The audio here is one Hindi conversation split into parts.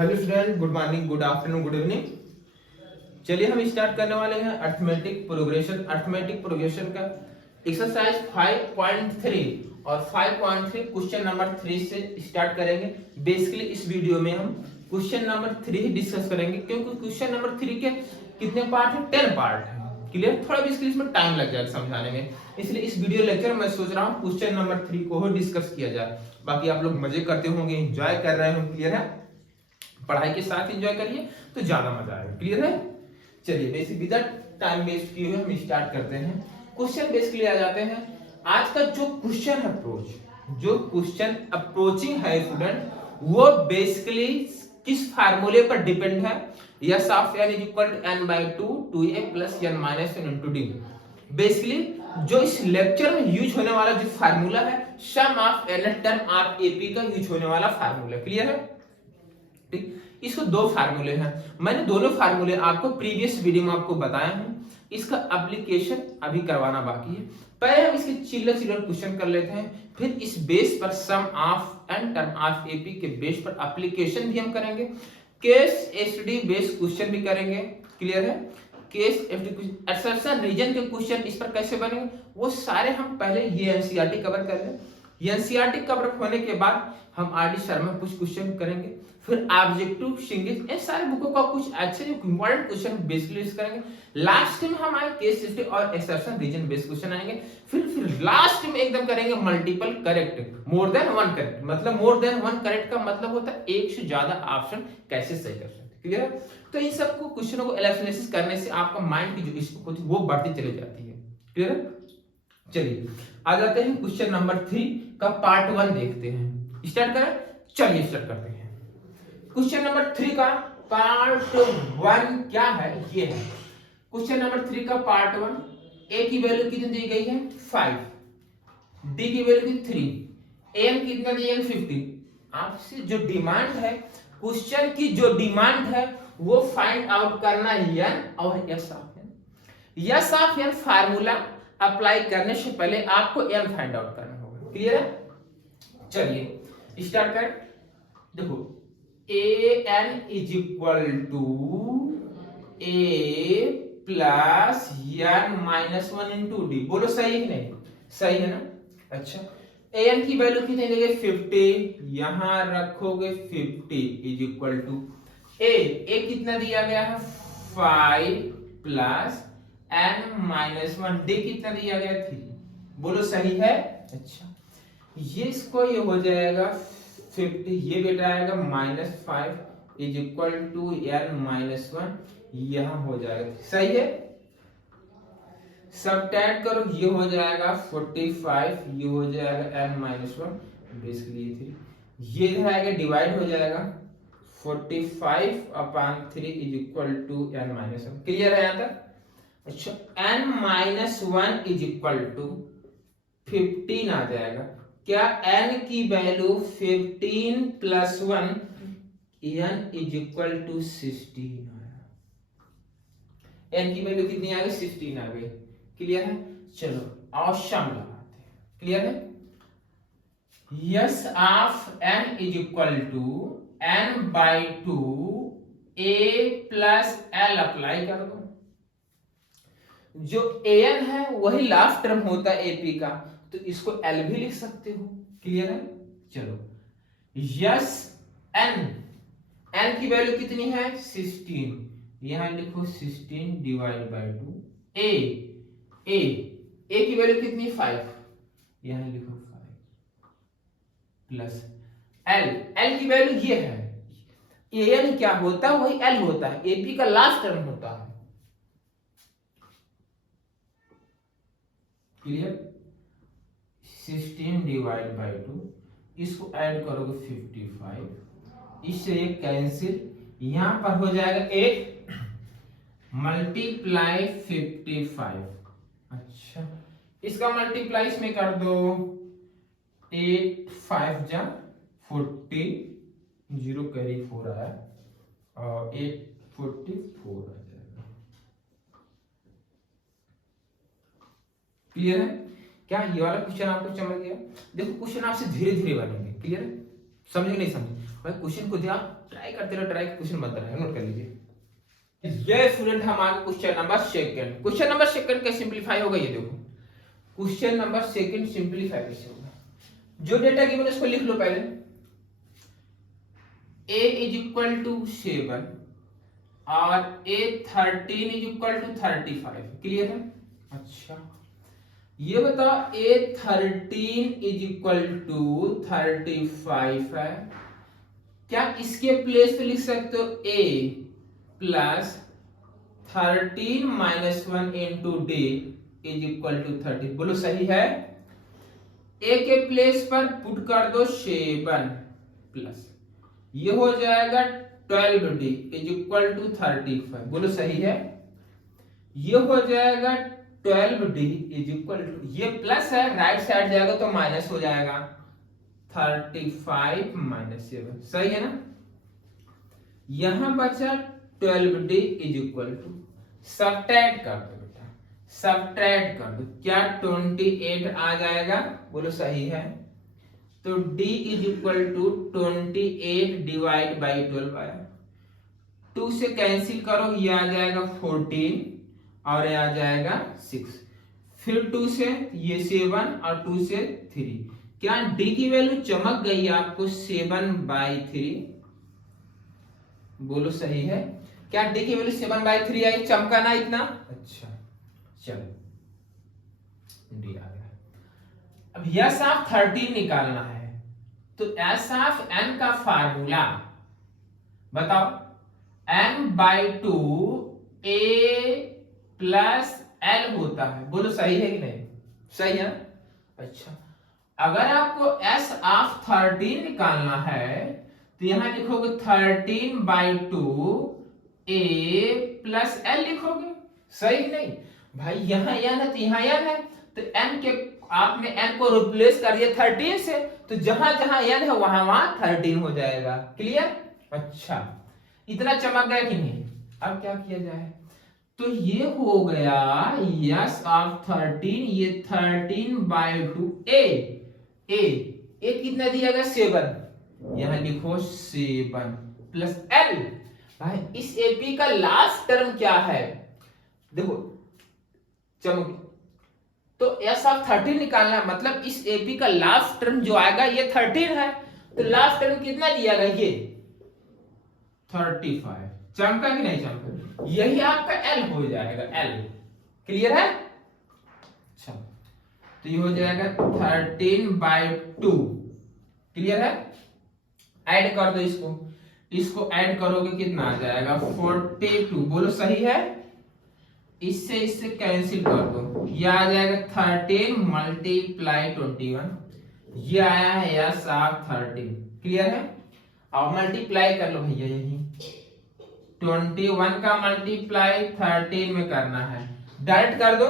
Hello student, good morning, good afternoon, good evening. चलिए हम स्टार्ट करने वाले हैं अर्थमेटिक प्रोग्रेशन का एक्सरसाइज 5.3 और 5.3 क्वेश्चन नंबर 3 से स्टार्ट करेंगे। बेसिकली इस वीडियो में हम क्वेश्चन नंबर 3 ही डिस्कस करेंगे, क्योंकि क्वेश्चन नंबर 3 के कितने पार्ट हैं? 10 पार्ट हैं। क्लियर? थोड़ा बेसिकली इसमें टाइम लग जाएगा समझाने में, इसलिए इस वीडियो लेक्चर मैं सोच रहा हूँ क्वेश्चन नंबर 3 को ही डिस्कस किया जाए। बाकी आप लोग मजे करते होंगे, एंजॉय कर रहे होंगे। क्लियर है? पढ़ाई के साथ एंजॉय करिए तो ज्यादा मजा आएगा। क्लियर है? चलिए बेसिक विदाउट टाइम वेस्ट किए हुए हम स्टार्ट करते हैं। क्वेश्चन बेसिकली आ जाते हैं। आज का जो क्वेश्चन अप्रोचिंग है स्टूडेंट, वो बेसिकली किस फार्मूले पर डिपेंड है? S of n is equal to n by 2 2a plus n minus 1 into D. Basically जो इस लेक्चर में यूज होने वाला जो फार्मूला है, sum of n term of AP का यूज होने वाला फार्मूला। क्लियर है? ठीक, इसको दो फार्मूले हैं। मैंने दोनों फार्मूले आपको प्रीवियस वीडियो में आपको बताया हूं। इसका एप्लीकेशन अभी करवाना बाकी है। पहले हम इसके चिल्लर क्वेश्चन कर लेते हैं, फिर इस बेस पर sum of N term of AP के बेस पर एप्लीकेशन भी हम करेंगे, केस एसडी बेस क्वेश्चन भी करेंगे। क्लियर है? केस एक्सेप्शन रीजन के क्वेश्चन इस पर कैसे बनेंगे वो सारे हम पहले ये एनसीईआरटी कवर कर लें। एनसीईआरटी कवर होने के बाद हम आरडी शर्मा कुछ क्वेश्चन करेंगे, फिर ऑब्जेक्टिव सिंगल, ये सारे बुकों का कुछ अच्छे जो इंपॉर्टेंट क्वेश्चन बेसिकली करेंगे। लास्ट में हम आए केस स्टडी और एक्सेप्शन रीजन बेस्ड क्वेश्चन आएंगे। फिर लास्ट में एकदम करेंगे multiple correct, more than one correct. मतलब मोर देन वन करेक्ट का मतलब होता है एक से ज्यादा ऑप्शन कैसे सही कर सकते। क्लियर है? तो इन सबको क्वेश्चनों को एनालिसिस करने से आपका माइंड की जो स्कोप होती है वो बढ़ती चली जाती है। क्लियर है? चलिए आ जाते हैं क्वेश्चन नंबर 3 का पार्ट 1 देखते हैं। स्टार्ट करें? चलिए स्टार्ट करते हैं। क्वेश्चन नंबर 3 का पार्ट 1 क्या है? ये है क्वेश्चन नंबर 3 का पार्ट 1। ए की वैल्यू कितनी दी गई है? 5, डी की वैल्यू 3, एम कितना दिया है? 50। आपसे जो डिमांड है, क्वेश्चन की जो डिमांड है वो फाइंड आउट करना एन और S of N. S of N formula apply करने से पहले आपको एन फाइंड आउट करना होगा। क्लियर है? चलिए स्टार्ट करें। देखो A N is equal to A plus N minus 1 into D. बोलो सही है कि नहीं? सही है ना? अच्छा, ए एन की वैल्यू कितनी देंगे? 50। यहां रखोगे 50 इज इक्वल टू ए कितना दिया गया है? 5 प्लस एन माइनस 1, डी कितना दिया गया? 3। बोलो सही है? अच्छा, ये इसको ये हो जाएगा 50, ये बेटा आएगा -5 is equal to N minus 1, यहां हो जाएगा। सही है? सबट्रैक्ट करो, ये हो जाएगा 45, ये हो जाएगा n माइनस 1 बेसिकली 3, ये इधर आएगा डिवाइड हो जाएगा 45/3 is equal to n minus 1। Clear है यहां तक? अच्छा, n minus 1 is equal to 15 आ जाएगा। क्या n की value 15 plus 1 n is equal to 16 आया। n की वैल्यू कितनी आ गई? 16 आ गई। क्लियर है? चलो ऑप्शन लगाते हैं। क्लियर है? S of n is equal to n by 2 a plus l apply कर दो। जो an है वही लास्ट टर्म होता है ap का, तो इसको l भी लिख सकते हो। क्लियर है? चलो यस n की वैल्यू कितनी है? 16। यहां लिखो 16 डिवाइड बाई 2 a की वैल्यू कितनी? 5। यहां लिखो 5 प्लस l की वैल्यू ये है। an क्या होता है? वही l होता है, ap का लास्ट टर्म होता है। क्लियर? 16 डिवाइड बाई 2, इसको ऐड करोगे 55, इससे ये कैंसिल, यहां पर हो जाएगा 8 मल्टीप्लाई 55। अच्छा, इसका मल्टीप्लाई इसमें कर दो, 8 5 जा 40, 0 कैरी 4 आया और 8 44 आ जाएगा। क्लियर है? क्या ये वाला क्वेश्चन आपको समझ गया? देखो क्वेश्चन आपसे धीरे धीरे बनेंगे। क्लियर है? समझे नहीं समझे भाई? क्वेश्चन को ध्यान ट्राई करते रहो, ट्राई क्वेश्चन बनता रहेगा, नोट कर लीजिए। ये स्टूडेंट हम आगे question number second. Question number second कैसे सिंपलीफाई होगा ये देखो। क्वेश्चन नंबर सेकंड सिंपलीफाई कैसे होगा, जो डेटा गिवन है उसको लिख लो पहले। a इज इक्वल टू 7 और a13 is equal to 35। Clear है? अच्छा ये बताओ a13 इज इक्वल टू 35 है, क्या इसके प्लेस पे लिख सकते हो a plus 13 minus 1 into D is equal to 30? बोलो सही है? a के प्लेस पर पुट कर दो 7 प्लस ये हो जाएगा 12d इज इक्वल टू 35। बोलो सही है? ये हो जाएगा 12d इज इक्वल टू, ये प्लस है राइट साइड जाएगा तो माइनस हो जाएगा 35 माइनस 7। सही है ना? यहां बचा 12d is equal to, subtract कर दो बेटा, सब्ट्रैक्ट कर दो, क्या 28 आ जाएगा? बोलो सही है? तो d is equal to 28 divide by 12 आया, 2 से कैंसिल करो, ये आ जाएगा 14 और ये आ जाएगा 6, फिर 2 से ये 7 और 2 से 3, क्या d की वैल्यू चमक गई आपको 7/3? बोलो सही है? क्या d की वैल्यू 7/3 आई? चमका ना इतना? अच्छा चलो d आ गया। अब यस ऑफ 13 निकालना है, तो एस ऑफ n का फार्मूला बताओ, n/2 a प्लस l होता है। बोलो सही है कि नहीं? सही है। अच्छा अगर आपको s ऑफ 13 निकालना है तो यहां लिखोगे 13/2 a प्लस l लिखोगे। सही नहीं भाई? यहां n है तो यहां n है, तो n के आपने n को रिप्लेस कर दिया 13 से, तो जहां जहां n है वहां वहां 13 हो जाएगा। क्लियर? अच्छा इतना चमक गया कि नहीं? अब क्या किया जाए? तो ये हो गया यस ऑफ 13, ये 13/2 a कितना दिया गया 7, यहां लिखो 7 प्लस l। भाई इस एपी का लास्ट टर्म क्या है देखो, चमक, तो एस ऑफ 13 निकालना है, मतलब इस एपी का लास्ट टर्म जो आएगा ये 13 है, तो लास्ट टर्म कितना दिया गया? ये 35। चमका कि नहीं चमका? यही आपका L हो जाएगा, L। क्लियर है? अच्छा तो ये हो जाएगा 13/2। क्लियर है? ऐड कर दो इसको, इसको ऐड करोगे कितना आ जाएगा 42। बोलो सही है? इससे इससे कैंसिल कर दो, ये आ जाएगा 13 मल्टीप्लाई 21, ये आया है यस ऑफ 13। क्लियर है? अब मल्टीप्लाई कर लो भैया, यही 21 का मल्टीप्लाई 13 में करना है, डायरेक्ट कर दो।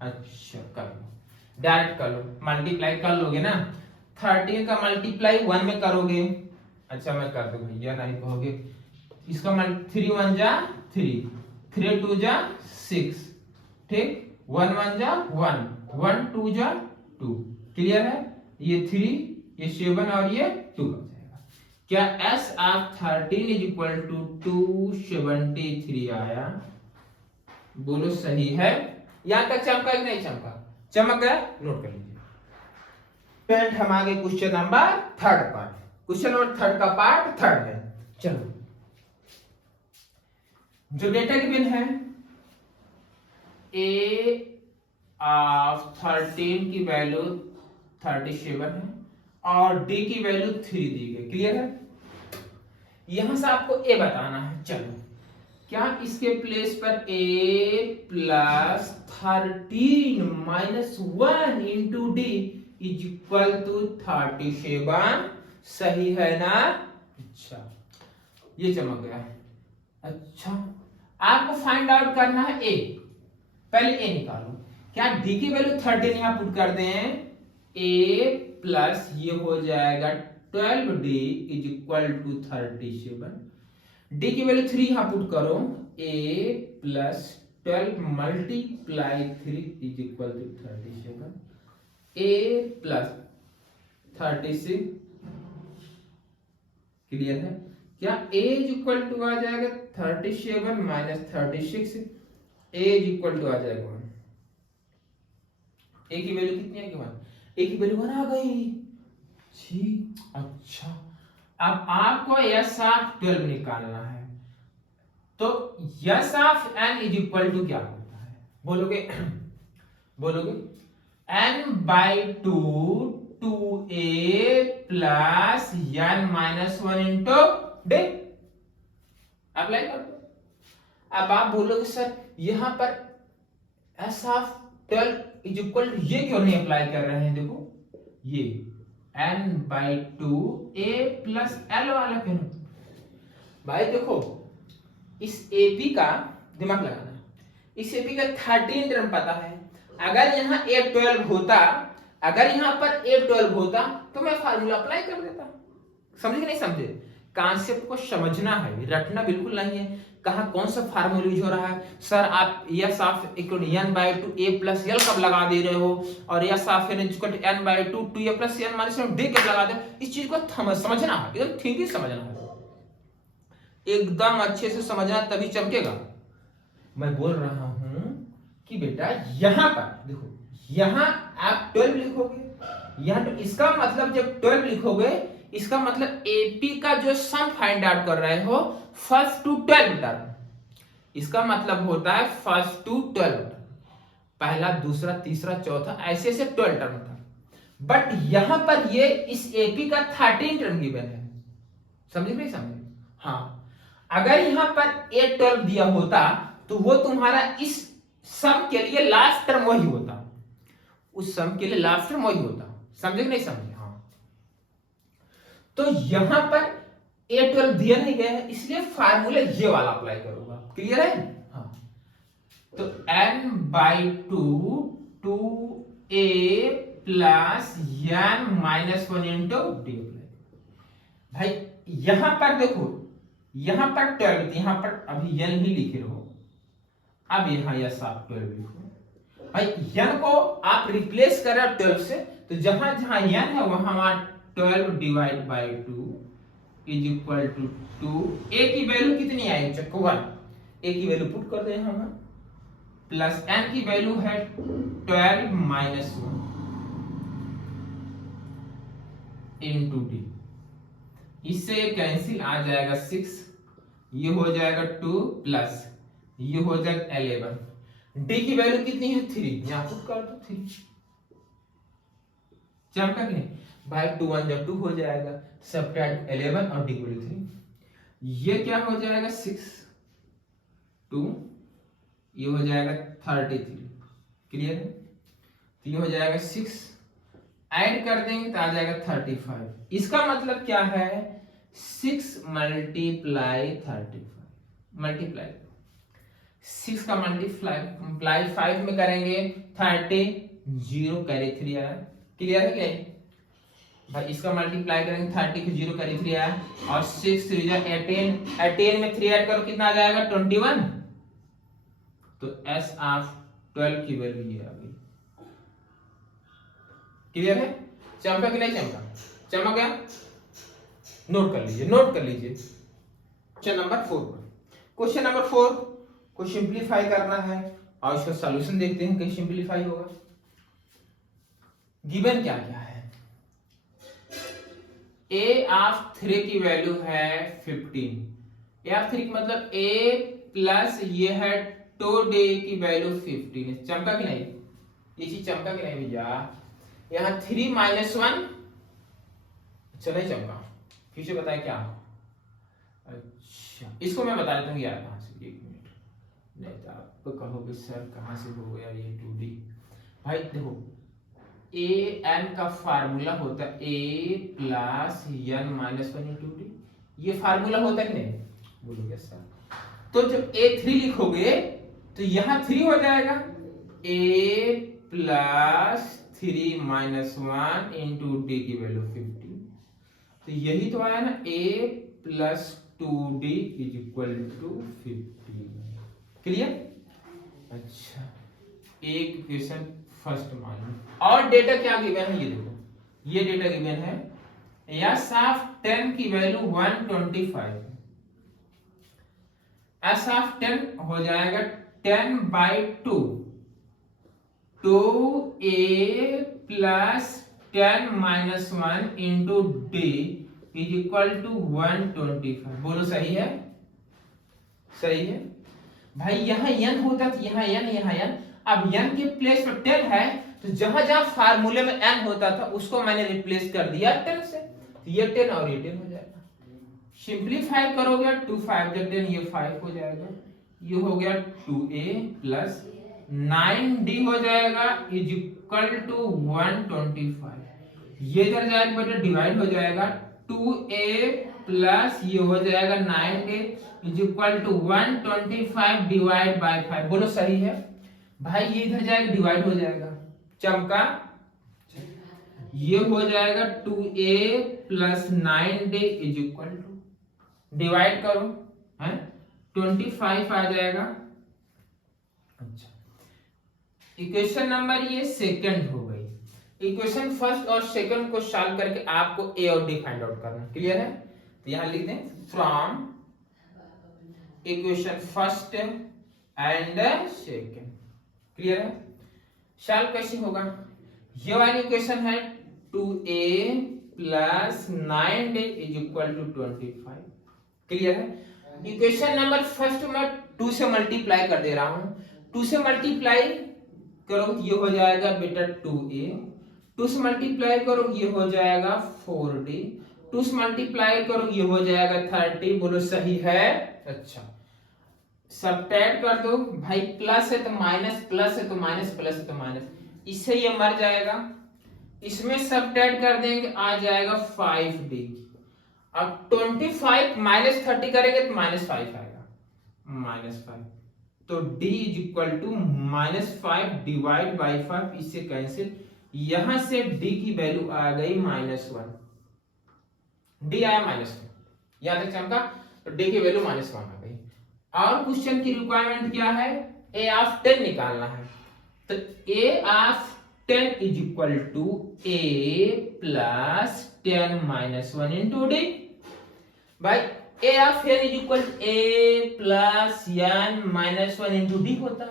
अच्छा कर लो, डायरेक्ट कर लो, मल्टीप्लाई कर लोगे ना, 13 का मल्टीप्लाई 1 में करोगे। अच्छा मैं कर दूं भैया, नहीं कहोगे, इसका 3 1 जा 3, 3 2 जा 6, ठीक, 1 1 जा 1, 1 2 जा 2। क्लियर है? ये 3, ये 7 और ये 2 बच जाएगा। क्या s of 13 is equal to 273 आया? बोलो सही है? यहां तक चमका कि नहीं चमका? चमक गया? नोट कर लीजिए। फ्रेंड हम आगे question number third part, question number third का पार्ट थर्ड है। चलो जो डेटा गिवन है a ऑफ 13 की वैल्यू 37 है और d की वैल्यू 3 दी गई। क्लियर है? यहां से आपको a बताना है। चलो क्या इसके प्लेस पर a plus 13 minus 1 into D is equal to 37। सही है ना? अच्छा ये चमक गया। अच्छा आपको फाइंड आउट करना है a, पहले a निकालो। क्या d की वैल्यू 13 यहां पुट कर दें, a प्लस ये हो जाएगा 12d is equal to 37, d की वैल्यू 3 यहां पुट करो, a plus 12 multiply 3 is equal to 37, a plus 36 clear है? क्या a इज इक्वल टू आ जाएगा 37 minus 36, a is equal to आ जाएगा 1। a की वैल्यू कितनी है कि 1? a की वैल्यू 1 आ गई जी। अच्छा, अब आपको यस ऑफ 12 निकालना है, तो S of n is equal to क्या होता है? बोलोगे बोलोगे n/2 2a plus n minus 1 into D. Apply कर दो। अब आप बोलोगे सर यहां पर s of 12 is equal to ये क्यों नहीं अप्लाई कर रहे हैं? देखो ये n/2 a प्लस l वाला क्यों नहीं? भाई देखो इस AP का दिमाग लगाना, इस AP का 13 टर्म पता है। अगर यहाँ A12 होता, अगर यहाँ पर A12 होता तो मैं फार्मूला अप्लाई कर देता। समझे कि नहीं समझे? कॉन्सेप्ट को समझना है, रटना बिल्कुल नहीं है। कहा कौन सा फार्मूला यूज हो रहा है? सर आप yes of equal n/2 a plus l कब लगा दे रहे हो, और yes of n equal n/2 2a plus n minus d कब लगा दे? इस चीज को समझना है, एकदम ठीक ही समझना है, एकदम अच्छे से समझना, तभी चमकेगा। मैं बोल रहा हूं कि बेटा यहां पर देखो, यहां आप 12 लिखोगे, यहां तो इसका मतलब जब 12 लिखोगे, इसका मतलब एपी का जो सम फाइंड आउट कर रहे हो फर्स्ट टू 12 टर्म, इसका मतलब होता है फर्स्ट टू 12, पहला दूसरा तीसरा चौथा ऐसे ऐसे 12 टर्म था। बट यहां पर ये इस एपी का 13 टर्म गिवन है। समझे नहीं समझे? हाँ, अगर यहां पर A12 दिया होता तो वो तुम्हारा इस सम के लिए लास्ट टर्म वही होता, उस सम के लिए लास्ट टर्म वही होता। समझे कि नहीं समझे? हाँ, तो यहां पर A12 दिया नहीं गया है, इसलिए फार्मूला ये वाला अप्लाई करूंगा। क्लियर है? हाँ, तो n/2 2a plus n minus 1 into D. भाई यहां पर देखो, यहां पर 12, यहां पर अभी n ही लिखे रहो, अब यहां यस आप 12 लिखो। भाई n को आप रिप्लेस कर रहे हो 12 से, तो जहां जहां n है वहां 12 divide by 2 is equal to 2। a की वैल्यू कितनी आई? चेक 1। a की वैल्यू पुट कर दे हम, प्लस n की वैल्यू है 12 माइनस 1 इनटू d। इससे कैंसिल आ जाएगा 6, ये हो जाएगा 2 प्लस ये हो जाएगा 11। डी की वैल्यू कितनी है? 3। यहां पुट कर दो 3। चमका कि नहीं भाई? 2 1 जब 2 हो जाएगा, सब्ट्रैक्ट 11 और डी की वैल्यू 3, ये क्या हो जाएगा 6 2, ये हो जाएगा 33। क्लियर है? तो ये हो जाएगा 6, ऐड कर देंगे तो आ जाएगा 35। इसका मतलब क्या है? 6 मल्टीप्लाई 35, मल्टीप्लाई 6 का मल्टीप्लाई 5 में करेंगे 30, 0 कैरी 3 आया। क्लियर है क्या? भाई इसका मल्टीप्लाई करेंगे 30 को 0 कैरी 3 आया, और 6 3 18, 18 में 3 ऐड करो कितना आ जाएगा? 21। तो एस ऑफ 12 की वैल्यू ये आ गई। क्लियर है? चमका कि नहीं चमका? चमक गया? नोट कर लीजिए, नोट कर लीजिए। क्वेश्चन नंबर 4 क्वेश्चन नंबर 4 को सिंपलीफाई करना है, और इसका सॉल्यूशन देखते हैं कैसे सिंपलीफाई होगा। गिवन क्या क्या है? a ऑफ 3 की वैल्यू है 15। a ऑफ 3 मतलब a प्लस ये है 2d की वैल्यू 15। चमका कि नहीं? ये चीज चमका कि नहीं भैया? यहाँ 3 माइनस 1 अच्छा नहीं चमका, फिर से बताए क्या? अच्छा, इसको मैं बता देता हूँ यार कहां से, 1 मिनट, नहीं तो आप कहोगे सर कहां से हो गया ये 2d। भाई देखो a n का फार्मूला होता है a plus n minus 1 into D, ये फार्मूला होता है कि नहीं? बोलोगे सर। तो जब a3 लिखोगे तो यहाँ 3 हो जाएगा, a plus 3 minus 1 into D की वैल्यू 15। तो यही तो आया ना, a plus 2d is equal to 15। Clear? अच्छा, एक क्वेश्चन फर्स्ट मान लो, और डेटा क्या गिवन है ये देखो, ये डेटा गिवन है यस ऑफ 10 की वैल्यू 125, एस ऑफ 10 हो जाएगा 10/2 2a plus 10 - 1 into D is equal to 125। बोलो सही है? सही है भाई। यहाँ n होता तो यहाँ n, अब n के प्लेस पर 10 है, तो जहां जहां फार्मूले में n होता था उसको मैंने रिप्लेस कर दिया 10 से, तो ये 10 और ये 10 हो जाएगा। सिंप्लीफाई करोगे 2 5 10, ये 5 हो जाएगा, ये हो गया 2a प्लस 9d हो जाएगा इज इक्वल टू 125। ये इधर जाएगा बेटा डिवाइड हो जाएगा, 2a प्लस ये हो जाएगा 9a is equal to 125 divide by 5। बोलो सही है भाई। ये इधर जाएगा डिवाइड हो जाएगा, चमका, ये हो जाएगा 2a plus 9d is equal to, divide करो है 25 आ जाएगा। अच्छा, इक्वेशन नंबर ये सेकंड हो गई। इक्वेशन फर्स्ट और सेकंड को सॉल्व करके आपको ए और डी फाइंड आउट करना। क्लियर है? तो यहां लिख दें from equation first and second. Clear है? सॉल्व कैसे होगा? ये वाली इक्वेशन है 2a plus 9d is equal to 25। Clear है? इक्वेशन नंबर फर्स्ट में 2 से मल्टीप्लाई कर दे रहा हूं, 2 से मल्टीप्लाई करो ये हो जाएगा बेटा 2a, 2 से मल्टीप्लाई करो ये हो जाएगा 4d, 2 से मल्टीप्लाई करो ये हो जाएगा 30। बोलो सही है? अच्छा, सब्ट्रैक्ट कर दो भाई, प्लस है तो माइनस, प्लस है तो माइनस, प्लस है तो माइनस, इससे ये मर जाएगा। इसमें सब्ट्रैक्ट कर देंगे आ जाएगा 5d। अब 25 माइनस 30 करेंगे तो -5 आएगा, -5। तो d is equal to -5 divide by 5, इससे कैंसिल, यहां से d की वैल्यू आ गई -1, d आया -1, याद है चमका? तो d की वैल्यू -1 आ गई। और क्वेश्चन की रिक्वायरमेंट क्या है? a ऑफ 10 निकालना है, तो a of 10 is equal to a plus 10 - 1 into d। भाई a of n is equal to a plus n minus 1 into D होता,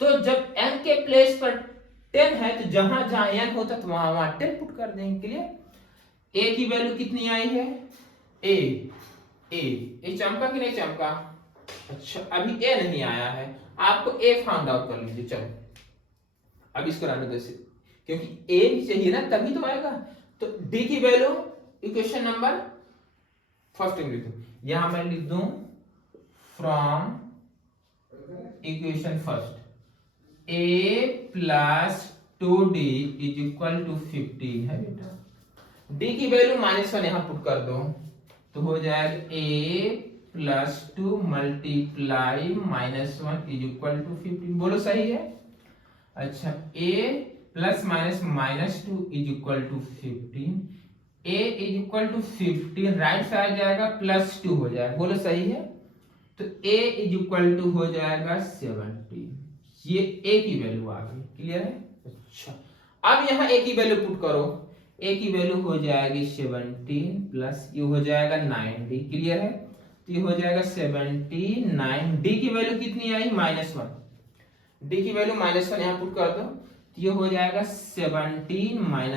तो जब n के प्लेस पर 10 है तो जहां जहां n होता तो वहां वहां 10 पुट कर देंगे। क्लियर? a की वैल्यू कितनी आई है? a चमका कि नहीं चमका? अच्छा, अभी a नहीं आया है, आपको a फाउंड आउट कर लीजिए। चलो अब इसको रहने दो, क्योंकि a भी चाहिए ना तभी तो आएगा। तो d की वैल्यू इक्वेशन नंबर फर्स्ट में लिख दूं, यहां मैं लिख दूं from equation first a plus 2d is equal to 15 है बेटा। d की वैल्यू -1 यहां पुट कर दो, तो हो जाएगा a plus 2 multiply -1 is equal to 15। बोलो सही है? अच्छा, a plus minus -2 is equal to 15, a is equal to 15 right side जाएगा +2 हो जाएगा। बोलो सही है? तो a इज इक्वल टू हो जाएगा 17, ये a की वैल्यू आ गई। क्लियर है? अच्छा, अब यहाँ a की वैल्यू पुट करो, a की वैल्यू हो जाएगी 17 प्लस ये हो जाएगा 9d। क्लियर है? तो ये हो जाएगा 79, d की वैल्यू कितनी आई? -1, d की वैल्यू -1 यहाँ पुट कर दो, तो ये हो जाएगा 17 - 9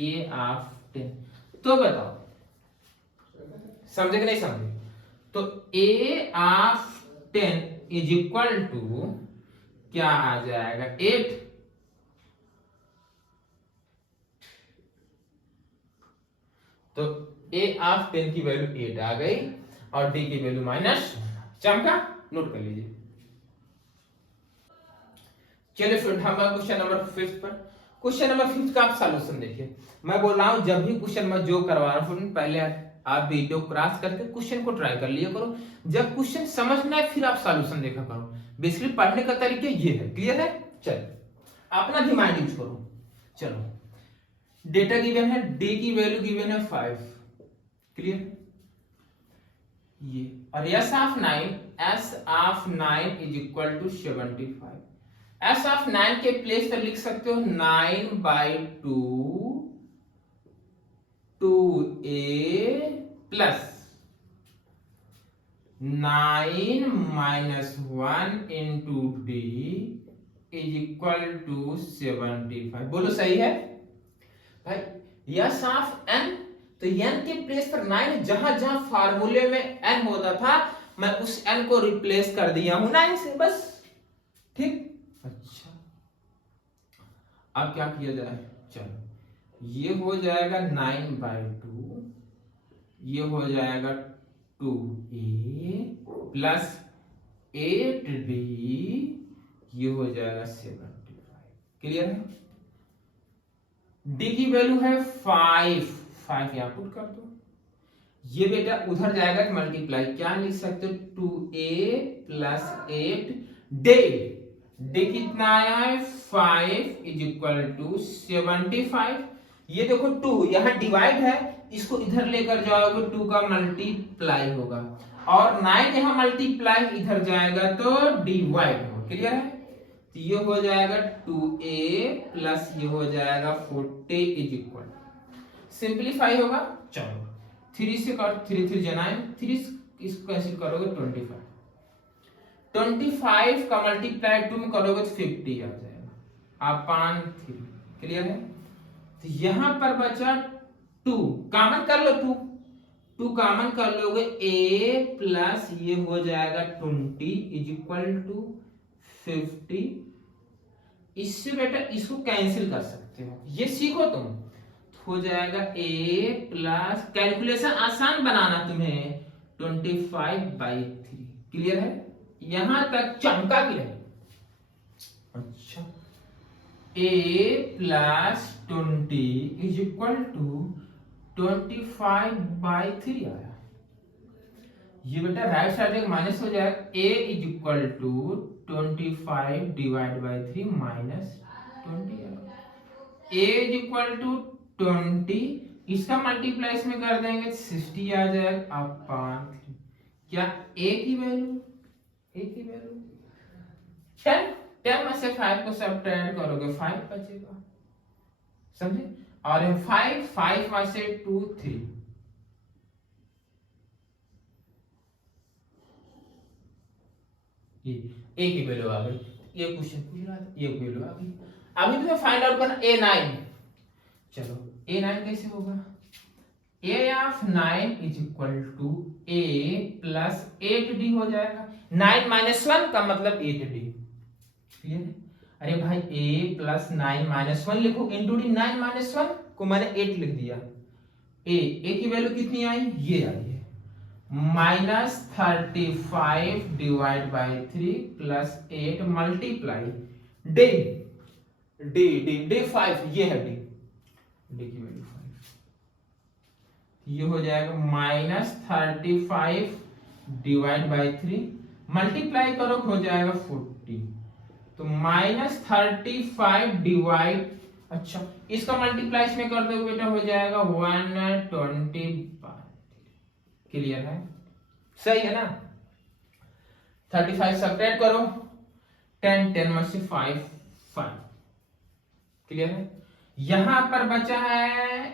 a ऑफ 10। तो बताओ समझे कि नहीं समझे? तो a of 10 is equal to क्या आ जाएगा? 8। तो a ऑफ 10 की वैल्यू 8 आ गई और d की वैल्यू माइनस, चमका, नोट कर लीजिए। चलिए फिर हम क्वेश्चन नंबर 5 पर। क्वेश्चन नंबर 5 का आप सॉल्यूशन देखिए। मैं बोल रहा हूं जब भी क्वेश्चन में जो करवा रहा हूं पहले आप वीडियो क्रॉस करके क्वेश्चन को ट्राई कर लिया करो, जब क्वेश्चन समझ में आए फिर आप सॉल्यूशन देखा करो। बेसिकली पढ़ने का तरीका ये है। क्लियर है? चलिए अपना भी माइंड यूज करो। चलो, डेटा गिवन है, d की वैल्यू गिवन है 5। क्लियर? ये और s of 9 is equal to 75। s of 9 के प्लेस पर लिख सकते हो 9/2 2a plus 9 minus 1 into D is equal to 75। बोलो सही है भाई। यस ऑफ एन, तो एन के प्लेस पर 9, जहां जहां फार्मूले में एन होता था मैं उस एन को रिप्लेस कर दिया हूं 9 से, बस। ठीक, अच्छा अब क्या किया जाए, चलो ये हो जाएगा 9/2, ये हो जाएगा 2a प्लस 8d, ये हो जाएगा 75। क्लियर है? डी की वैल्यू है 5 यहां पुट कर दो, ये बेटा उधर जाएगा मल्टीप्लाई, क्या लिख सकते हो 2a प्लस 8 डे, डे कितना आया है 5 इज इक्वल टू 75। ये देखो 2 यहां डिवाइड है, इसको इधर लेकर जाओगे 2 का मल्टीप्लाई होगा, और 9 यहां मल्टीप्लाई इधर जाएगा तो डिवाइड होगा। क्लियर है? तो ये हो जाएगा 2a प्लस ये हो जाएगा 40 इज इक्वल, सिंप्लीफाई होगा। चलो 3 से कर, 3 3 9, 3 इसको कैंसिल करोगे 25, 25 का मल्टीप्लाई 2 में करोगे तो 50 आ जाएगा अपॉन 3। क्लियर है? तो यहां पर बचा 2, कॉमन कर लो 2 कॉमन कर लोगे, a प्लस ये हो जाएगा 20 इज इक्वल टू 50। इससे बेटा इसको कैंसिल कर सकते हो, ये सीखो तुम, हो जाएगा a प्लस, कैलकुलेशन आसान बनाना तुम्हें, 25/3। क्लियर है? यहां तक चमका की रहे। अच्छा, a plus 20 is equal to 25/3 आया। ये बेटा राइट साइड एक माइनस हो जाएगा, a is equal to 25 divide by 3 minus 20 आएगा। a इज इक्वल टू 20, इसका मल्टीप्लाई इसमें कर देंगे 60 आ जाएगा अपॉन 3। क्या a की वैल्यू 10, 10 में से 5 को सब्ट्रैक्ट करोगे 5 बचेगा, समझे? और 5 में से 2 3, ये a की वैल्यू आ गई। ये क्वेश्चन पूछ रहा था, ये वैल्यू आ गई। अभी तुम्हें फाइंड आउट करना a9। चलो a9 कैसे होगा, a of 9 is equal to a plus 8d हो जाएगा, 9 माइनस 1 का मतलब 8d। क्लियर है? अरे भाई a प्लस 9 माइनस 1 लिखो इंटू डी, 9 माइनस 1 को मैंने 8 लिख दिया। a की वैल्यू कितनी आई, ये आई है -35 divide by 3 plus 8 multiply day, day 5, ये है डी की वैल्यू 5, ये हो जाएगा -35 डिवाइड बाई 3 मल्टीप्लाई करो हो जाएगा 40, तो -35 डिवाइड, अच्छा इसका मल्टीप्लाई इसमें कर दो बेटा हो जाएगा 125। क्लियर है? सही है ना? 35 सब्ट्रैक्ट करो, 10 में से 5 5। क्लियर है? यहां पर बचा है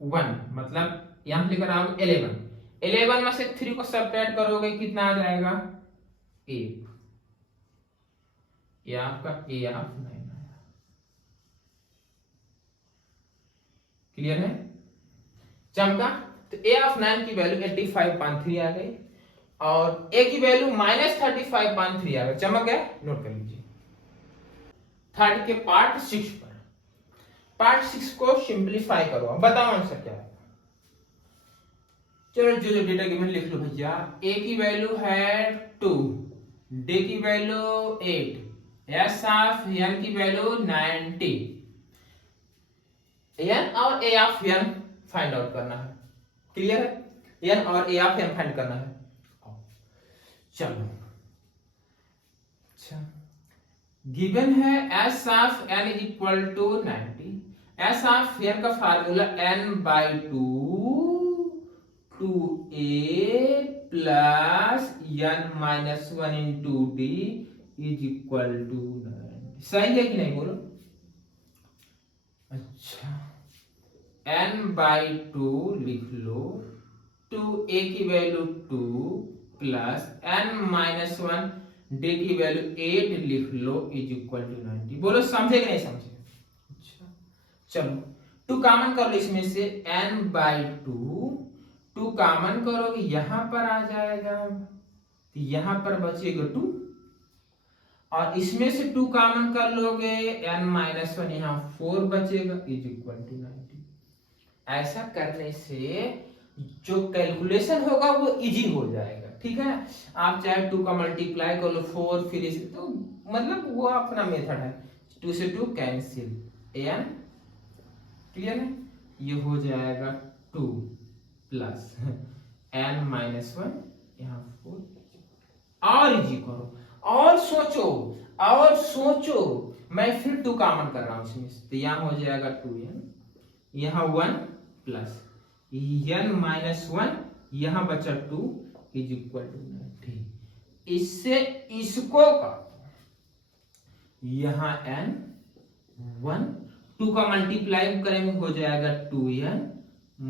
1, मतलब यहां लेकर आओ 11, 11 में से 3 को सब्ट्रैक्ट करोगे कितना आ जाएगा 8, ये आपका a ऑफ 9 आया। क्लियर है? चमका? तो a ऑफ 9 की वैल्यू 85/3 आ गई, और a की वैल्यू -35/3 आ गई। चमक गया? नोट कर लीजिए। थर्ड के पार्ट 6 पर, पार्ट 6 को सिंपलीफाई करो, बताओ आंसर क्या है। चलो जो डेटा गिवन लिख लो भैया। a की वैल्यू है 2, d की वैल्यू 8, s ऑफ n की वैल्यू 90, n और a of n find out करना है। क्लियर है? n और a ऑफ n फाइंड करना है। चलो अच्छा, गिवन है s of n is equal to 90, s of n का formula n/2 2a plus n minus 1 into d is equal to 90। सही है कि नहीं बोलो? अच्छा n/2 लिख लो, टू ए की value 2 plus n minus 1 D की वैल्यू 8 लिख लो इज इक्वल टू 90। बोलो समझे कि नहीं समझे? अच्छा चलो 2 कॉमन कर लो इसमें से n बाई 2 कॉमन करोगे यहां पर आ जाएगा, तो यहां पर बचेगा 2 और इसमें से 2 कॉमन कर लोगे n माइनस 1 यहाँ 4 बचेगा इज इक्वल टू 90। ऐसा करने से जो कैलकुलेशन होगा वो इजी हो जाएगा, ठीक है। आप चाहे 2 का मल्टीप्लाई कर लो 4 फिर इसे, तो मतलब वो अपना मेथड है। 2 से 2 कैंसिल n, क्लियर है। ये हो जाएगा 2 प्लस n माइनस 1 यहाँ 4 और इजी करो और सोचो मैं फिर 2 कॉमन कर रहा हूं इसमें, तो यहाँ हो जाएगा 2n, यहाँ 1 प्लस n माइनस 1 यहाँ बचा 2 इज इक्वल टू 90। इससे इसको का यहाँ n 1 2 का मल्टीप्लाई करेंगे हो जाएगा 2n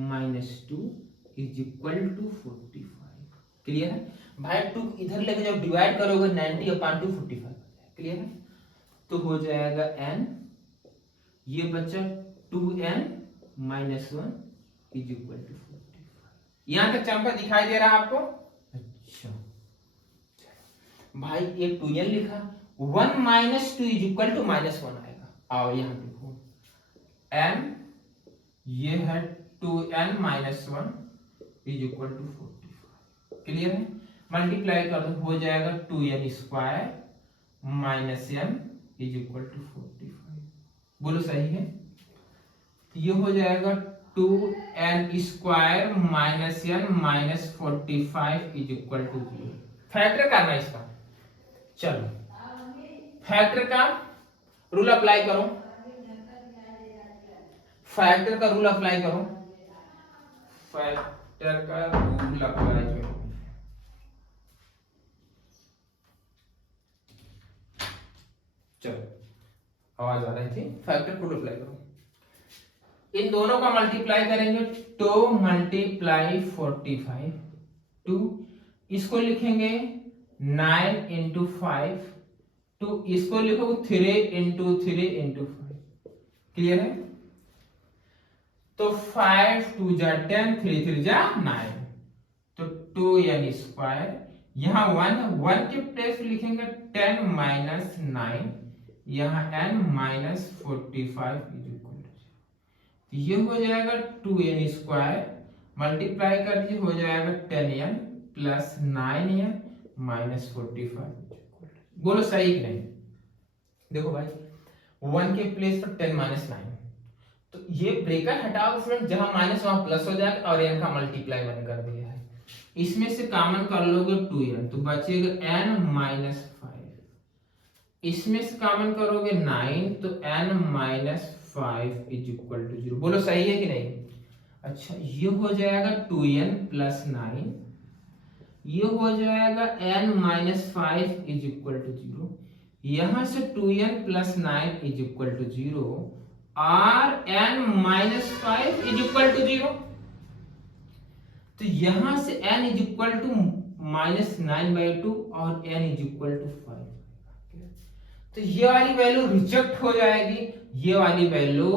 minus 2 is equal to 45। Clear है भाई? 2 इधर लेके जब डिवाइड करोगे 90 अपॉन 2 45, क्लियर है। तो हो जाएगा n, ये बचा 2n minus 1 is equal to 45। यहां तक चंपा दिखाई दे रहा है आपको? अच्छा भाई ये 2n लिखा, 1 minus 2 is equal to minus 1 आएगा। आओ यहां देखो n, ये है 2n minus 1 is equal to 45। Clear है? मल्टीप्लाई कर दो हो जाएगा 2n square minus n is equal to 45। बोलो सही है? ये हो जाएगा 2n square minus n minus 45 is equal to 0। Factor करना इसका, चलो फैक्टर का रूल अप्लाई करो, फैक्टर का रूल अप्लाई करो, फैक्टर का रूल अप्लाई करो। चलो आवाज आ रही थी, फैक्टर को अप्लाई करो। इन दोनों का मल्टीप्लाई करेंगे 2 मल्टीप्लाई 45 2, इसको लिखेंगे 9 इंटू 5 2, इसको लिखो 3 इंटू 3 इंटू 5। क्लियर है? तो 5 2 जा 10 3 3 जा 9, तो 2n स्क्वायर, यहाँ 1 के प्लेस लिखेंगे 10 माइनस 9, यहाँ n minus 45 is equal to, ये हो जाएगा 2n स्क्वायर मल्टीप्लाई कर दिए हो जाएगा 10n प्लस 9n माइनस 45। बोलो सही कि नहीं? देखो भाई 1 के प्लेस पर 10 माइनस 9, तो ये ब्रेकर हटाओ फ्रेंड, जहां माइनस वहां प्लस हो जाएगा और n का मल्टीप्लाई मैंने कर दिया है। इसमें से कॉमन कर लोगे 2n तो बचेगा n माइनस 5, इसमें से कॉमन करोगे 9 तो n minus 5 is equal to 0। बोलो सही है कि नहीं? अच्छा ये हो जाएगा 2n प्लस 9, ये हो जाएगा n minus 5 is equal to 0, यहां से 2n plus 9 is equal to 0 और n minus 5 is equal to 0, तो यहां से n is equal to minus 9/2 और n इज इक्वल टू 5। तो ये वाली वैल्यू रिजेक्ट हो जाएगी, ये वाली वैल्यू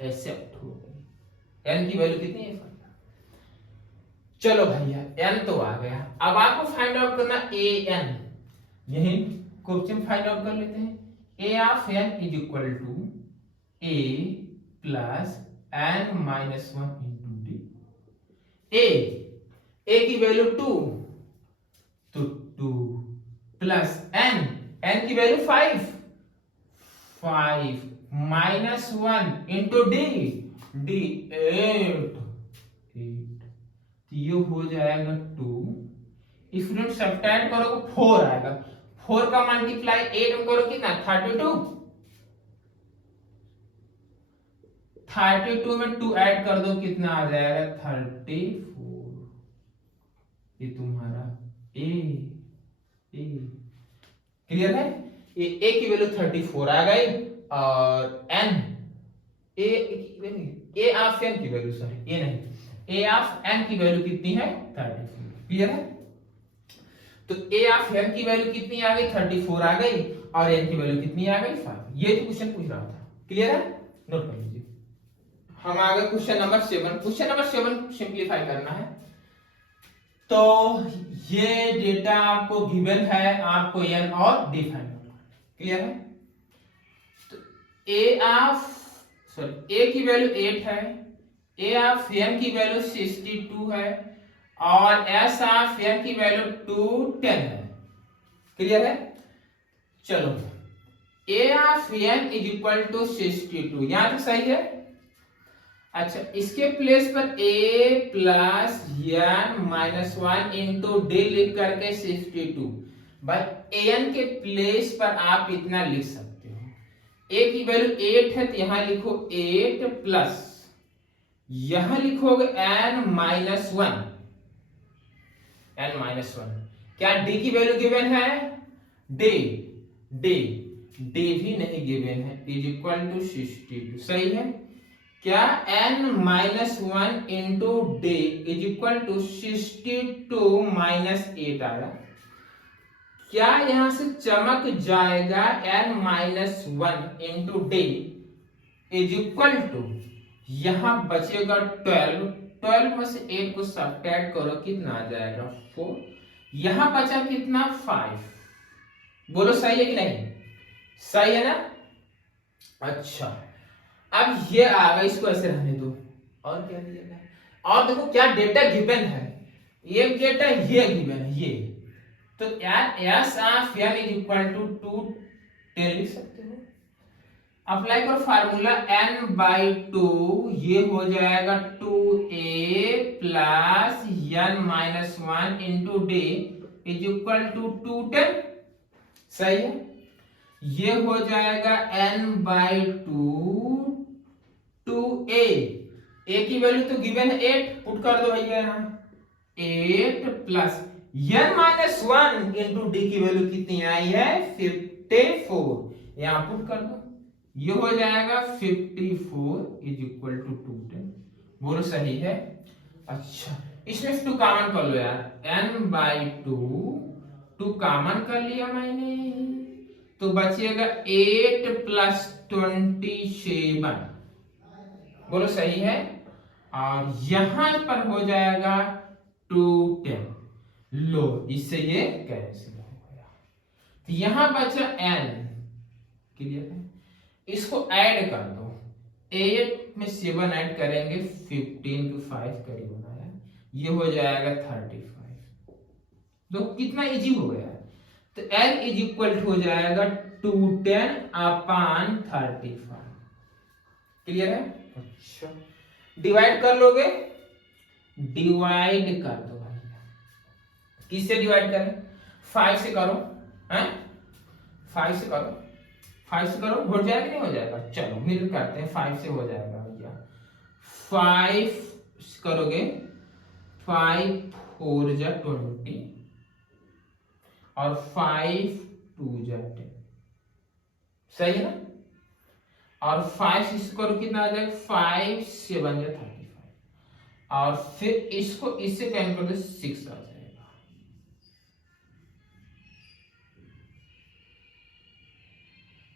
एक्सेप्ट होगी। n की वैल्यू कितनी है? चलो भैया n तो आ गया, अब आपको फाइंड आउट करना an। यही क्वेश्चन फाइंड आउट कर लेते हैं। a of n is equal to a plus n minus 1 into D. a की वैल्यू 2 तो 2 प्लस n की वैल्यू 5 माइनस 1 इंटू डी 8 ये हो जाएगा 2। स्टूडेंट सब्ट्रैक्ट करोगे 4 आएगा, 4 का मल्टीप्लाई 8 में करो कितना 32 में 2 ऐड कर दो कितना आ जाएगा 34। ये तुम्हारा ए क्लियर है? ये a की वैल्यू 34 आ गई और n a ऑफ n की वैल्यू, सॉरी a नहीं, ए ऑफ एन की वैल्यू कितनी है 34। क्लियर है? तो ए ऑफ एन की वैल्यू कितनी आ गई 34 आ गई और एन की वैल्यू कितनी आ गई 5। ये तो क्वेश्चन पूछ रहा था। क्लियर है? नोट कर लीजिए। हम आ गए question number 7। Question number 7 simplify करना है। तो ये डेटा आपको गिवन है, आपको एन और डी फाइंड करना है। क्लियर है? तो ए ऑफ ए की वैल्यू 8 है, ए ऑफ एन की वैल्यू 62 है और एस ऑफ एन की वैल्यू 210 है। क्लियर है? चलो A of N is equal to 62, यहां तक सही है। अच्छा, इसके प्लेस पर a plus N minus 1 into D लिख करके 62। भाई एन के प्लेस पर आप इतना लिख सकते हो, a की वैल्यू 8 है तो यहां लिखो 8 प्लस यहां लिखोगे n माइनस 1, n माइनस 1। क्या d की वैल्यू गिवन है? d भी नहीं गिवन है, इज इक्वल टू 62। सही है? क्या n minus 1 into D is equal to 62 minus 8 आया। क्या यहां से चमक जाएगा? n minus 1 into D is equal to, यहां बचेगा 12 में से 8 को सब्ट्रैक्ट करो, कितना आ जाएगा 4। यहां बचा कितना 5। बोलो सही है कि नहीं? सही है ना? अच्छा, अब ये आ गया, इसको ऐसे रहने दो। और क्या दिया है? और देखो क्या डेटा गिवन है, ये डेटा ये गिवन है ये। तो यार S of N is equal to 210 लिख सकते हो। अप्लाई करो फार्मूला n/2, ये हो जाएगा 2a plus n minus 1 into D is equal to 210। सही है? ये हो जाएगा n/2 2a, a की वैल्यू तो गिवन है 8, पुट कर दो भैया यहां 8 plus n minus 1 into D की वैल्यू कितनी आई है 54, यहां पुट कर दो। ये हो जाएगा 54 इज इक्वल टू 210। बोलो सही है? अच्छा, इसमें 2 कॉमन कर लो यार, n/2 2 कॉमन कर लिया मैंने, तो बचेगा 8 प्लस 27। बोलो सही है? और यहां पर हो जाएगा 210। लो, इससे ये कैंसिल हो गया, तो यहां बचा n। क्लियर है? इसको ऐड कर दो, 8 में 7 ऐड करेंगे 15 to 5 करीब बनाया, ये हो जाएगा 35। तो कितना इजी हो गया। तो n इज इक्वल हो जाएगा 210 अपॉन 35। क्लियर है? अच्छा, डिवाइड कर लोगे? डिवाइड कर दो भाई। किससे डिवाइड करें? 5 से करो, हैं? 5 से करो, 5 से करो, हो जाएगा नहीं हो जाएगा? चलो मिल करते हैं, 5 से हो जाएगा भैया। 5 करोगे 5 4 जा 20 और 5 2 जा 10। सही है ना? और 5 इसको करो कितना आ जाएगा 5 7 जा 35 और फिर इसको इससे कैंसिल कर दो 6 आ जाएगा।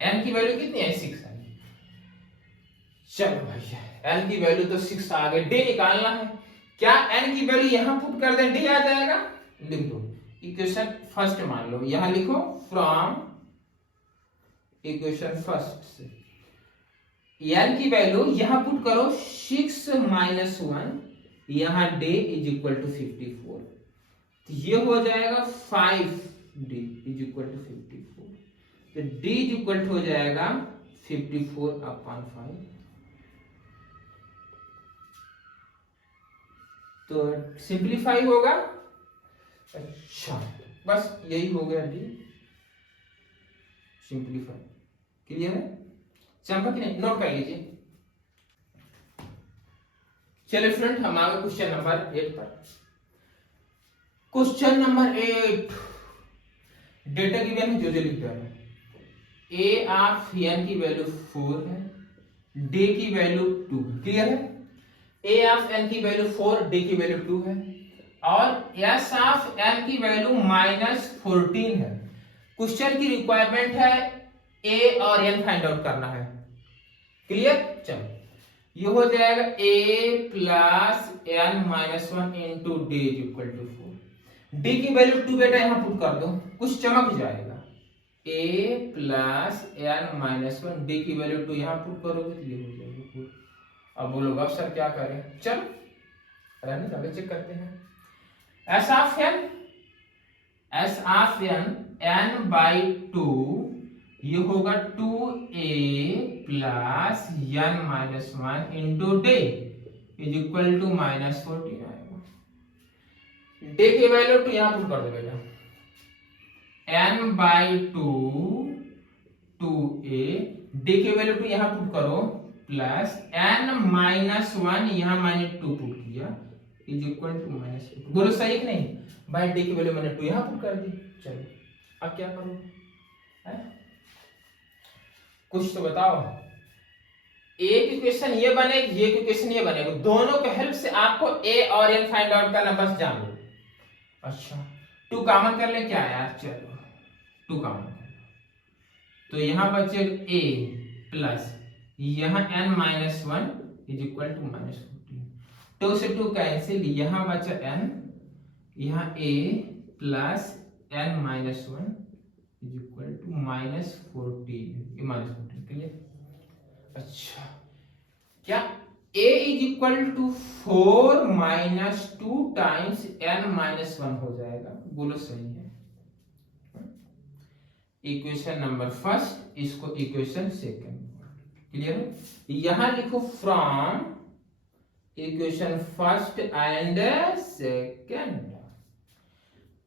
n की वैल्यू कितनी है 6 आई। चलो भैया n की वैल्यू तो 6 आ गई, d निकालना है। क्या n की वैल्यू यहां पुट कर दें d आ जाएगा? लिख दो इक्वेशन फर्स्ट, मान लो यहां लिखो फ्रॉम इक्वेशन फर्स्ट से n की वैल्यू यहां पुट करो 6 माइनस 1, यहां d इज इक्वल टू 54, तो ये हो जाएगा 5d इज इक्वल टू 54, तो d इज इक्वल हो जाएगा 54 अपॉन 5। तो सिंप्लीफाई होगा। अच्छा, बस यही हो गया d सिंप्लीफाई। क्लियर है? चंपा कि नहीं? नोट कर लीजिए। चलिए फ्रेंड, हम आ गए क्वेश्चन नंबर 8 पर। क्वेश्चन नंबर 8, डेटा गिवन है, जो लिख रहा है। ए ऑफ n की वैल्यू 4 है, d की वैल्यू 2। क्लियर है? ए ऑफ एन की वैल्यू 4, डी की वैल्यू 2 है और एस ऑफ एन की वैल्यू -14 है। क्वेश्चन की रिक्वायरमेंट है ए और एन फाइंड आउट करना है। क्लियर? चलो ये हो जाएगा a plus N minus one into D is equal to 4। D की वैल्यू 2 बेटा यहां पुट कर दो, कुछ चमक जाएगा। a plus N minus one, D की वैल्यू 2 यहां पुट करोगे तो ये हो जाएगा 4। अब बोलो अब सर क्या करें? चलो रहने दो, चेक करते हैं। S of N n by 2 ये होगा 2a plus n minus one into D is equal to -14 आएगा। डे की वैल्यू 2 यहां पुट कर दो बेटा, n बाई 2 2a, डे की वैल्यू 2 यहां पुट करो प्लस n माइनस वन यहां मैंने 2 पुट किया इज इक्वल टू -14। बोलो सही कि नहीं भाई? डे की वैल्यू मैंने 2 यहां पुट कर दी। चलो अब क्या करूं? कुछ तो बताओ। एक इक्वेशन ये बनेगी, एक इक्वेशन ये बनेगा, दोनों के हेल्प से आपको ए और एन फाइंड आउट करना, बस जान लो। अच्छा 2 कॉमन कर ले क्या यार? चलो 2 कॉमन तो यहां बचेगा a प्लस यहां n minus one is equal to -14। 2 से 2 कैंसिल, यहां बचा n, यहां a plus n minus one is equal to -14, ये -14। क्लियर? अच्छा क्या a is equal to 4 minus 2 times n minus 1 हो जाएगा? बोलो सही है। इक्वेशन नंबर फर्स्ट, इसको इक्वेशन सेकंड। क्लियर है? यहां लिखो from equation first and second.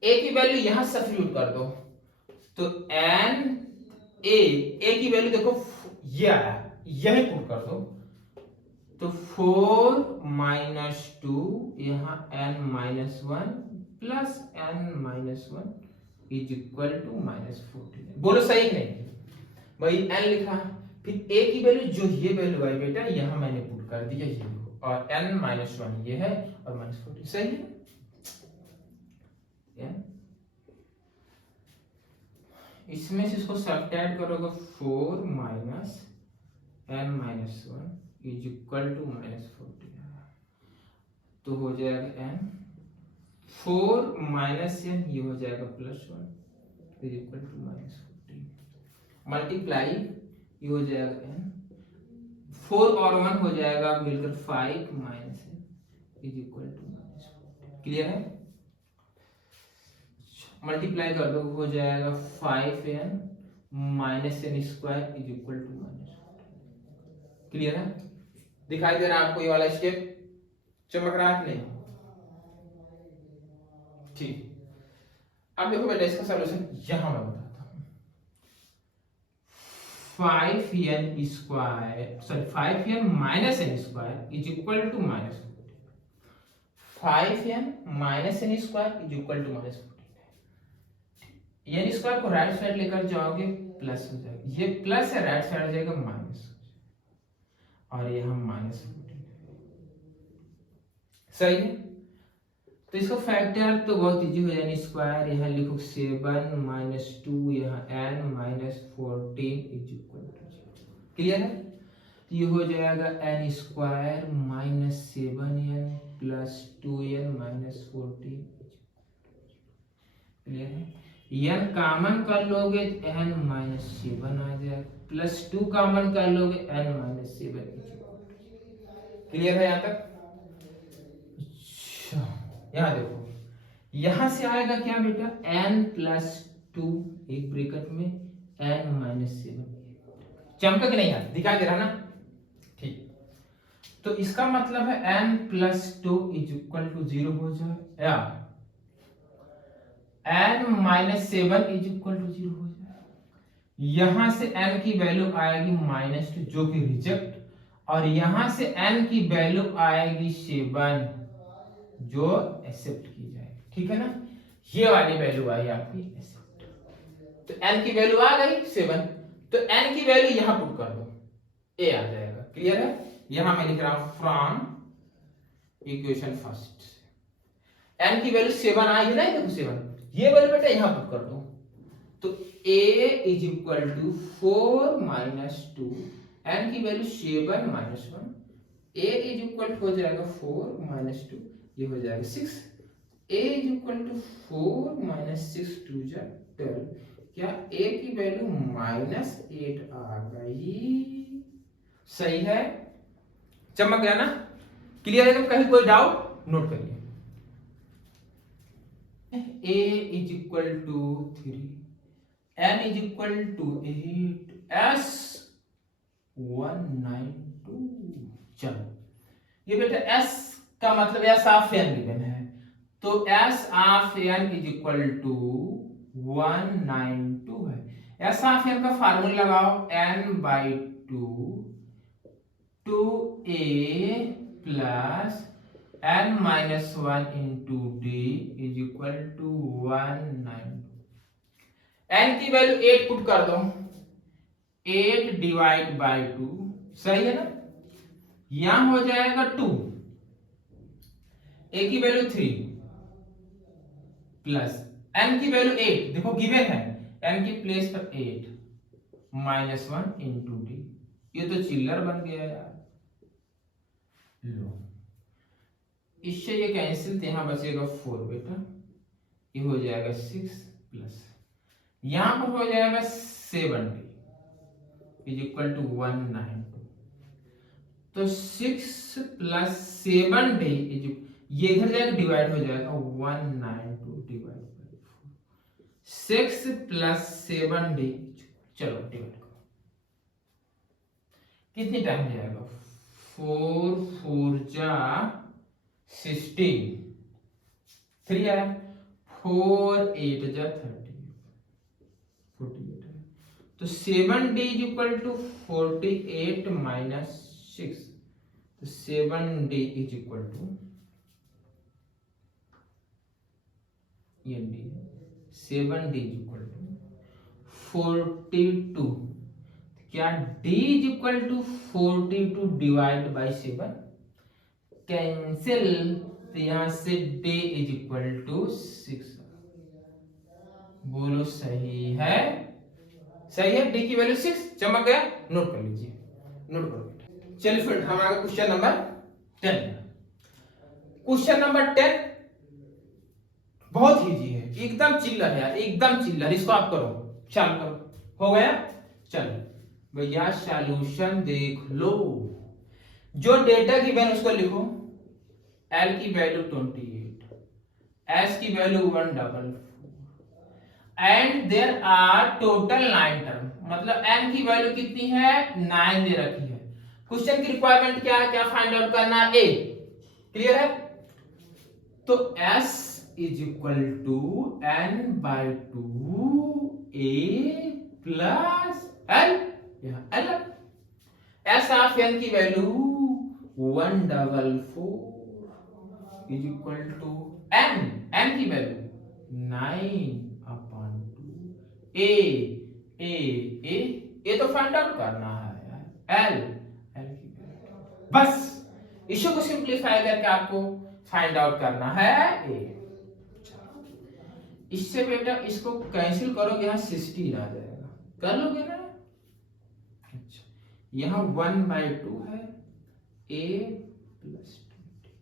a की वैल्यू यहां सब्स्टिट्यूट कर दो तो n a की वैल्यू देखो ये आया, यही पुट कर दो तो 4 माइनस 2 यहां n minus one plus n minus one is equal to -14। बोलो सही नहीं भाई? n लिखा, फिर a की वैल्यू जो ये वैल्यू आई बेटा यहां मैंने पुट कर दिया ये, और n माइनस वन ये है और -14। सही है? इसमें से इसको सब्ट्रैक्ट करोगे 4 minus n minus one is equal to -14 तो हो जाएगा n 4 माइनस n ये हो जाएगा +1 इज इक्वल टू -14 मल्टीप्लाई ये हो जाएगा n 4 और 1 हो जाएगा मिलकर 5 minus n is equal to -14। Clear है? मल्टीप्लाई कर दो हो जाएगा 5n minus n square is equal to -14। Clear है? दिखाई दे रहा है आपको ये वाला स्टेप? चमक रहा है नहीं? ठीक। अब देखो बेटा इसका सॉल्यूशन यहां मैं बताता हूं। 5n square sorry 5n minus n square is equal to -14। 5n minus n square is equal to -14। n square को राइट साइड लेकर जाओगे प्लस हो जाएगा, ये प्लस है राइट साइड आ जाएगा माइनस, और ये हम -14। सही है? तो इसको फैक्टर तो बहुत इजी हो जाएगा। स्क्वायर यहाँ लिखो 7 माइनस 2 यहाँ n minus 14 is equal to 0। Clear है? तो ये हो जाएगा n square minus 7n plus 2n minus 14। Clear है? n कॉमन कर लोगे तो n माइनस 7 आ जाएगा, प्लस 2 कॉमन कर लोगे n माइनस 7। क्लियर है यहाँ तक? अच्छा यहाँ देखो, यहां से आएगा क्या बेटा n प्लस 2 एक ब्रैकेट में n माइनस 7। चमका कि नहीं यार? दिखाई दे रहा ना? ठीक। तो इसका मतलब है n plus 2 is equal to 0 हो जाए, या n minus 7 is equal to 0 हो जाए। यहां से n की वैल्यू आएगी -2 जो कि रिजेक्ट, और यहां से n की वैल्यू आएगी 7 जो एक्सेप्ट की जाएगी। ठीक है ना? ये वाली वैल्यू आई आपकी एक्सेप्ट। तो n की वैल्यू आ गई 7, तो n की वैल्यू यहां पुट कर दो, a आ जाएगा। क्लियर है? यहां मैं लिख रहा हूं फ्रॉम इक्वेशन फर्स्ट से n की वैल्यू 7 आई ना, देखो 7, ये वैल्यू बेटा यहां पुट कर दो, तो a is equal to 4 minus 2, n की value 7 minus 1, a is equal to हो जाएगा 4 माइनस 2, ये हो जाएगा 6, a is equal to 4 minus 6 2 जा 12, क्या a की वैल्यू -8 आ गई, सही है, चमक गया ना, क्लियर है, कहीं कोई डाउट नोट करिए, a is equal to 3, n is equal to 8, s 192, चलो ये बेटा s का मतलब s ऑफ n गिवन है, तो s of n is equal to 192 है, s ऑफ n का फार्मूला लगाओ, n by 2 2a plus n minus 1 into D is equal to 192, n की वैल्यू 8 पुट कर दो, 8 डिवाइड बाई 2, सही है ना, यहां हो जाएगा 2, a की वैल्यू 3 प्लस n की वैल्यू 8, देखो गिवन है, n की प्लेस पर 8 माइनस 1 इंटू डी, ये तो चिल्लर बन गया यार, लो इससे ये कैंसिल, यहां बचेगा 4 बेटा, ये हो जाएगा 6 प्लस यहां पर हो जाएगा 70 इज इक्वल टू 192, तो 6 प्लस 70 इज, ये इधर जाएगा डिवाइड हो जाएगा, 192 डिवाइड बाई 4, 6 प्लस 70, चलो डिवाइड करो, कितनी टाइम जाएगा, 4 4 जा 16, 3 आया, 4 8 जा 30, 48 है, तो 7d is equal to 48 minus 6, तो 7d इज इक्वल टू, ये d है, 7d इज इक्वल टू 42, क्या d is equal to 42 divide by 7, cancel, तो यहां से d इज इक्वल टू 6, बोलो सही है, सही है, d की वैल्यू 6, चमक गया, नोट कर लीजिए, नोट करो बेटा, चलिए फिर हमारा क्वेश्चन नंबर 10, क्वेश्चन नंबर 10 बहुत इजी है, एकदम चिल्लर है यार, एकदम चिल्लर, इसको आप करो, चाल करो, हो गया, चलो भैया सॉल्यूशन देख लो, जो डेटा गिवन उसको लिखो, L की वैल्यू 28, S की value 144 and there are total 9 term, मतलब n की वैल्यू कितनी है, 9 दे रखी है, क्वेश्चन की रिक्वायरमेंट क्या है, क्या फाइंड आउट करना है, a, क्लियर है, तो S is equal to n by 2a plus l, यहां l, S ऑफ n की value 144 is equal to n की वैल्यू 9/2, a तो फाइंड आउट करना है यार, l की वैल्यू, बस इशू को सिंप्लीफाई करके आपको फाइंड आउट करना है a, इससे बेटा इसको कैंसिल करोगे, यहां 16 आ जाएगा, कर लोगे ना, अच्छा यहां 1/2 है, a प्लस 28,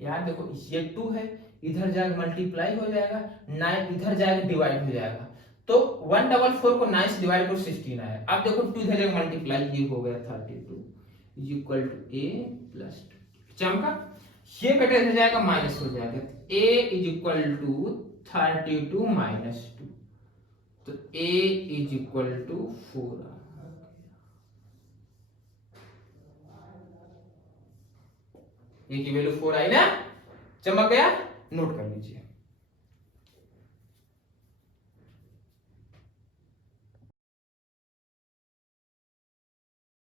यार देखो ये 2 है, इधर जाकर मल्टीप्लाई हो जाएगा, 9 इधर जाकर डिवाइड हो जाएगा, तो 144 को 9 से डिवाइड करो 16 आया, अब देखो 2 इधर जाकर मल्टीप्लाई, ये हो गया 32 is equal to a plus 2, चमका, ये बेटा इधर जाएगा माइनस हो जाएगा, a is equal to 32 minus 2, तो a इज इक्वल टू 4 आ गया, a की वैल्यू 4 आई ना, चमक गया, नोट कर लीजिए,